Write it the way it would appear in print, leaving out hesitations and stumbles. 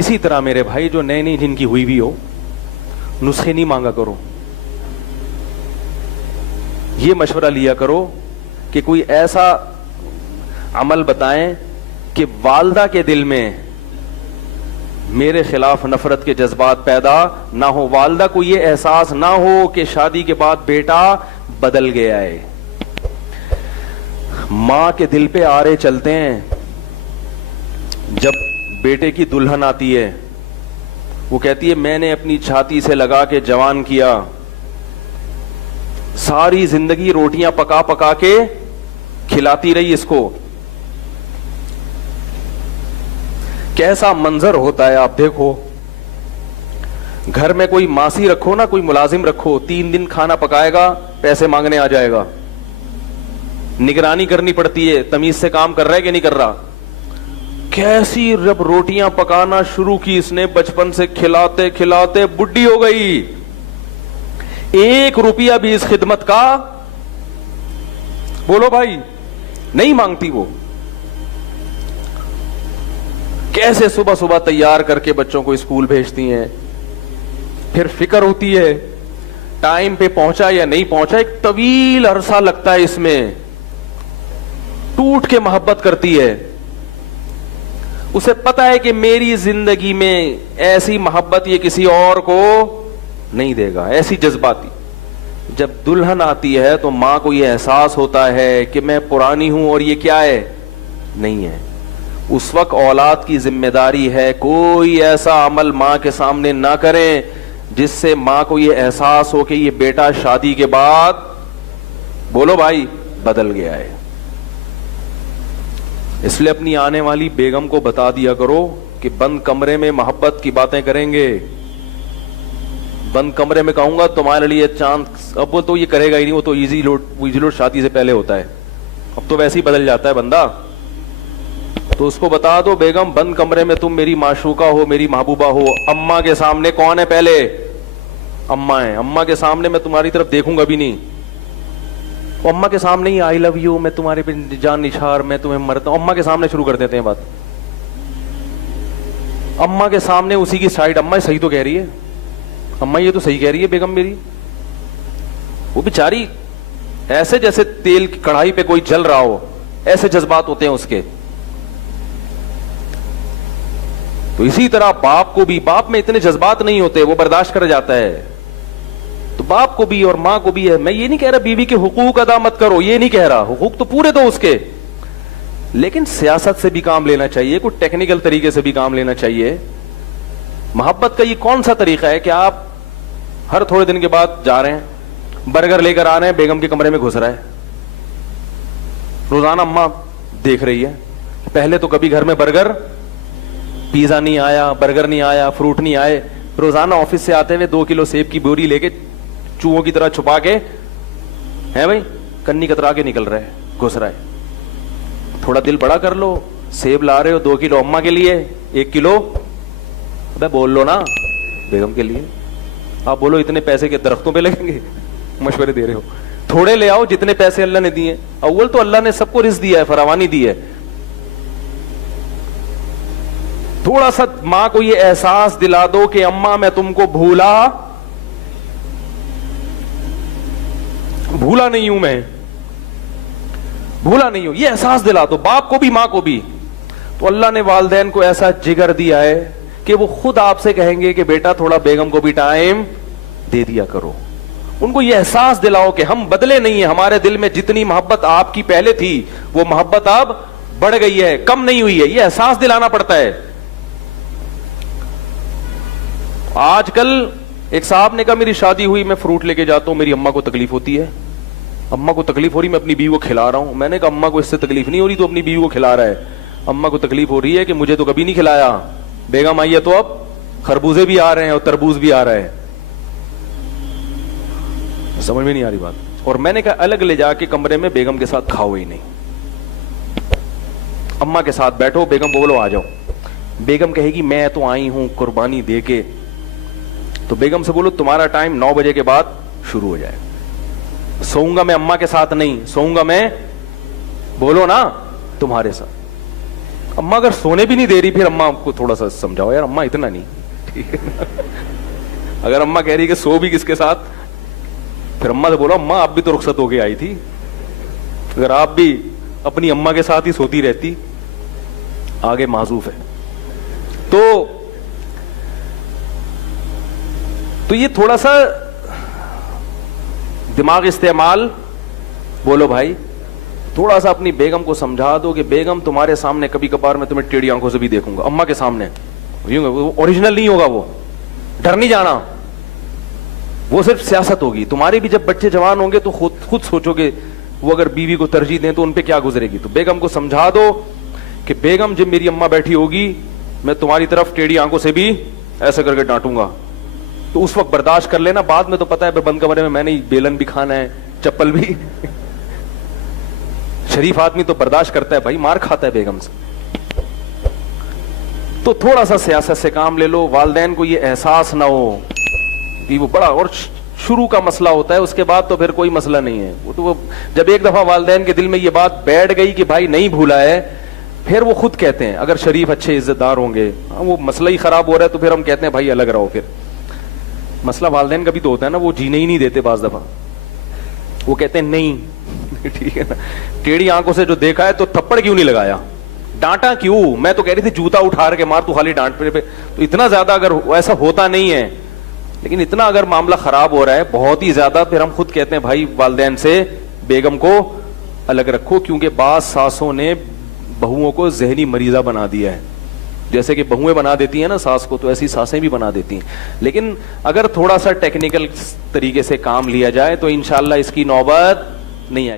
इसी तरह मेरे भाई, जो नई नई जिनकी हुई भी हो, नुस्खे नहीं मांगा करो। ये मशवरा लिया करो कि कोई ऐसा अमल बताएं कि वालदा के दिल में मेरे खिलाफ नफरत के जज्बात पैदा ना हो, वालदा को ये एहसास ना हो कि शादी के बाद बेटा बदल गया है। मां के दिल पे आरे चलते हैं। जब बेटे की दुल्हन आती है, वो कहती है मैंने अपनी छाती से लगा के जवान किया, सारी जिंदगी रोटियां पका पका के खिलाती रही इसको। कैसा मंजर होता है आप देखो। घर में कोई मासी रखो ना, कोई मुलाजिम रखो, 3 दिन खाना पकाएगा, पैसे मांगने आ जाएगा। निगरानी करनी पड़ती है, तमीज से काम कर रहा है कि नहीं कर रहा। कैसी जब रोटियां पकाना शुरू की इसने, बचपन से खिलाते खिलाते बुढ़ी हो गई। 1 रुपया भी इस खिदमत का, बोलो भाई, नहीं मांगती वो। कैसे सुबह सुबह तैयार करके बच्चों को स्कूल भेजती हैं, फिर फिक्र होती है टाइम पे पहुंचा या नहीं पहुंचा। एक तवील अरसा लगता है इसमें, टूट के मोहब्बत करती है। उसे पता है कि मेरी जिंदगी में ऐसी मोहब्बत ये किसी और को नहीं देगा, ऐसी जज्बाती। जब दुल्हन आती है तो मां को यह एहसास होता है कि मैं पुरानी हूं और ये क्या है, नहीं है। उस वक्त औलाद की जिम्मेदारी है कोई ऐसा अमल मां के सामने ना करें जिससे मां को यह एहसास हो कि ये बेटा शादी के बाद, बोलो भाई, बदल गया है। इसलिए अपनी आने वाली बेगम को बता दिया करो कि बंद कमरे में मोहब्बत की बातें करेंगे। बंद कमरे में कहूंगा तुम्हारे लिए चांद, अब वो तो ये करेगा ही नहीं, वो तो इजी लोड शादी से पहले होता है, अब तो वैसे ही बदल जाता है बंदा। तो उसको बता दो बेगम, बंद कमरे में तुम मेरी माशूका हो, मेरी महबूबा हो। अम्मा के सामने कौन है, पहले अम्मा है। अम्मा के सामने मैं तुम्हारी तरफ देखूंगा भी नहीं। अम्मा के सामने ही आई लव यू, मैं तुम्हारे पे जान निछार, मैं तुम्हें मरता हूं, अम्मा के सामने शुरू कर देते हैं बात। अम्मा के सामने उसी की साइड, अम्मा सही तो कह रही है, अम्मा ये तो सही कह रही है बेगम मेरी। वो बेचारी ऐसे जैसे तेल की कढ़ाई पे कोई जल रहा हो, ऐसे जज्बात होते हैं उसके। तो इसी तरह बाप को भी, बाप में इतने जज्बात नहीं होते, वो बर्दाश्त कर जाता है। तो बाप को भी और मां को भी है। मैं ये नहीं कह रहा बीवी के हुकूक अदा मत करो, ये नहीं कह रहा, हुकूक तो पूरे दो उसके, लेकिन सियासत से भी काम लेना चाहिए, कुछ टेक्निकल तरीके से भी काम लेना चाहिए। मोहब्बत का ये कौन सा तरीका है कि आप हर थोड़े दिन के बाद जा रहे हैं, बर्गर लेकर आ रहे हैं, बेगम के कमरे में घुस रहा है, रोजाना अम्मा देख रही है। पहले तो कभी घर में बर्गर, पिज्जा नहीं आया, बर्गर नहीं आया, फ्रूट नहीं आए। रोजाना ऑफिस से आते हुए 2 किलो सेब की बोरी लेके चूहों की तरह छुपा के, है भाई, कन्नी कतरा के निकल रहा है, घुस रहा है। थोड़ा दिल बड़ा कर लो, सेब ला रहे हो 2 किलो अम्मा के लिए, 1 किलो अबे बोल लो ना बेगम के लिए। आप बोलो इतने पैसे के दरख्तों पे लगेंगे, मशवरे दे रहे हो। थोड़े ले आओ जितने पैसे अल्लाह ने दिए। अव्वल तो अल्लाह ने सबको रिज़्क दिया है, फरावानी दी है। थोड़ा सा मां को ये एहसास दिला दो कि अम्मा मैं तुमको भूला नहीं हूं, मैं भूला नहीं हूं, ये एहसास दिला दो बाप को भी मां को भी। तो अल्लाह ने वालिदैन को ऐसा जिगर दिया है कि वो खुद आपसे कहेंगे कि बेटा थोड़ा बेगम को भी टाइम दे दिया करो। उनको ये एहसास दिलाओ कि हम बदले नहीं है, हमारे दिल में जितनी मोहब्बत आपकी पहले थी वो मोहब्बत अब बढ़ गई है, कम नहीं हुई है। ये एहसास दिलाना पड़ता है। आजकल एक साहब ने कहा मेरी शादी हुई, मैं फ्रूट लेके जाता हूं, मेरी अम्मा को तकलीफ होती है। अम्मा को तकलीफ हो रही, मैं अपनी बीवी को खिला रहा हूं। मैंने कहा अम्मा को इससे तकलीफ नहीं हो रही तो अपनी बीवी को खिला रहा है। अम्मा को तकलीफ हो रही है कि मुझे तो कभी नहीं खिलाया, बेगम आई है तो अब खरबूजे भी आ रहे हैं और तरबूज भी आ रहा है। समझ में नहीं आ रही बात। और मैंने कहा अलग ले जाके कमरे में बेगम के साथ खाओ ही नहीं, अम्मा के साथ बैठो, बेगम बोलो आ जाओ। बेगम कहेगी मैं तो आई हूं कुर्बानी दे के, तो बेगम से बोलो तुम्हारा टाइम 9 बजे के बाद शुरू हो जाए। सोऊंगा मैं अम्मा के साथ नहीं, सोऊंगा मैं, बोलो ना, तुम्हारे साथ। अम्मा अगर सोने भी नहीं दे रही, फिर अम्मा आपको थोड़ा सा समझाओ यार, अम्मा इतना नहीं, ठीक है ना? अगर अम्मा कह रही कि सो भी किसके साथ, फिर अम्मा से बोलो अम्मा आप भी तो रुखसत होके आई थी, अगर आप भी अपनी अम्मा के साथ ही सोती रहती, आगे माजूफ है। तो ये थोड़ा सा दिमाग इस्तेमाल, बोलो भाई, थोड़ा सा अपनी बेगम को समझा दो कि बेगम तुम्हारे सामने कभी कभार मैं तुम्हें टेढ़ी आंखों से भी देखूंगा, अम्मा के सामने, ओरिजिनल नहीं होगा वो, डर नहीं जाना, वो सिर्फ सियासत होगी। तुम्हारे भी जब बच्चे जवान होंगे तो खुद सोचोगे वो अगर बीवी को तरजीह दें तो उनपे क्या गुजरेगी। तो बेगम को समझा दो कि बेगम जब मेरी अम्मा बैठी होगी मैं तुम्हारी तरफ टेढ़ी आंखों से भी ऐसे करके डांटूंगा, तो उस वक्त बर्दाश्त कर लेना, बाद में तो पता है बंद कमरे में मैंने बेलन भी खाना है, चप्पल भी। शरीफ आदमी तो बर्दाश्त करता है भाई, मार खाता है बेगम से। तो थोड़ा सा सियासत से काम ले लो, वालिदैन को ये एहसास ना हो कि वो बड़ा और शुरू का मसला होता है, उसके बाद तो फिर कोई मसला नहीं है। वो जब एक दफा वालिदैन के दिल में ये बात बैठ गई कि भाई नहीं भूला है, फिर वो खुद कहते हैं, अगर शरीफ अच्छे इज्जतदार होंगे, वो मसला ही खराब हो रहा है तो फिर हम कहते हैं भाई अलग रहो। फिर मसला वालिदैन का भी तो होता है ना, वो जीने ही नहीं देते बाज दफा, वो कहते हैं नहीं ठीक है ना, टेढ़ी आंखों से जो देखा है तो थप्पड़ क्यों नहीं लगाया, डांटा क्यों, मैं तो कह रही थी जूता उठा के मार, तू खाली डांट पे। तो इतना ज्यादा अगर ऐसा होता नहीं है, लेकिन इतना अगर मामला खराब हो रहा है बहुत ही ज्यादा, फिर हम खुद कहते हैं भाई वालिदैन से बेगम को अलग रखो, क्योंकि बास सासों ने बहुओं को जहनी मरीजा बना दिया है। जैसे कि बहुएं बना देती हैं ना सास को, तो ऐसी सासें भी बना देती हैं। लेकिन अगर थोड़ा सा टेक्निकल तरीके से काम लिया जाए तो इंशाल्लाह इसकी नौबत नहीं आएगी।